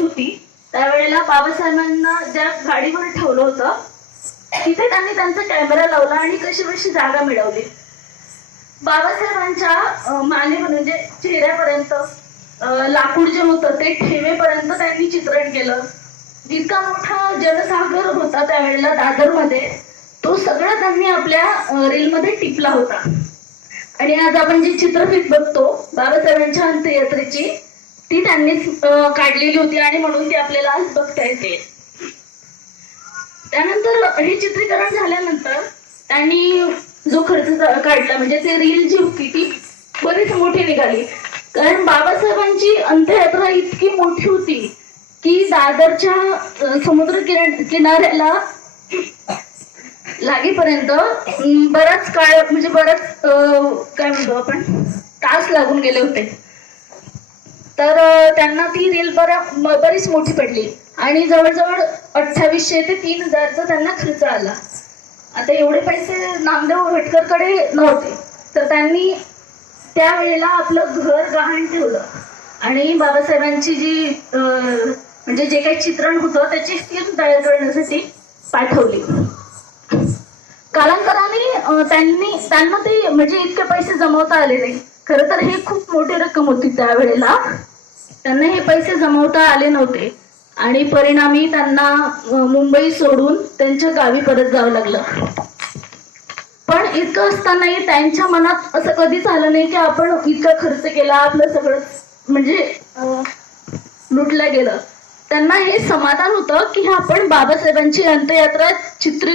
होती त्यावेळेला बाबासाहेबांना ज्या गाडीवर ठेवलं होतं तिथे त्यांनी त्यांचा कॅमेरा लावला आणि कशी कशी जागा मिळवली. बाबासाहेबांच्या मानेवर म्हणजे चेहऱ्यापर्यंत लाकूड जे होतं ते ठेवेपर्यंत त्यांनी चित्रण केलं. इतका मोठा जनसागर होता त्यावेळेला दादरमध्ये, तो सगळा त्यांनी आपल्या रीलमध्ये टिपला होता. आणि आज आपण जी चित्रफित बघतो बाबासाहेबांच्या अंत्ययात्रेची ती त्यांनीच काढलेली होती आणि म्हणून ती आपल्याला आज बघता येते. त्यानंतर हे चित्रीकरण झाल्यानंतर त्यांनी जो खर्च काढला म्हणजे ते रील जी होती ती बरीच मोठी निघाली. कारण बाबासाहेबांची अंत्ययात्रा इतकी मोठी होती की दादरच्या समुद्र किनाऱ्याला लागेपर्यंत बराच काळ म्हणजे बराच काय म्हणतो आपण तास लागून गेले होते. तर त्यांना ती रील बरीच मोठी पडली आणि जवळजवळ 2800 ते 3000चा त्यांना खर्च आला. आता एवढे पैसे नामदेव हटकरकडे नव्हते, तर त्यांनी त्यावेळेला आपलं घर गहाण ठेवलं आणि बाबासाहेबांची जी म्हणजे जे काही चित्रण होतं त्याची फिल्म तयार करण्यासाठी पाठवली. कालांतराने त्यांना ते म्हणजे इतके पैसे जमवता आले नाही. खरं तर हे खूप मोठी रक्कम होती त्यावेळेला, त्यांना हे पैसे जमवता आले नव्हते आणि परिणामी त्यांना मुंबई सोडून त्यांच्या गावी परत जावं लागलं. पण इतकं असतानाही त्यांच्या मनात असं कधीच आलं नाही की आपण इतका खर्च केला, आपलं सगळं म्हणजे लुटलं गेलं. त्यांना हे समाधान होतं की आपण बाबासाहेबांची अंत्ययात्रा चित्रित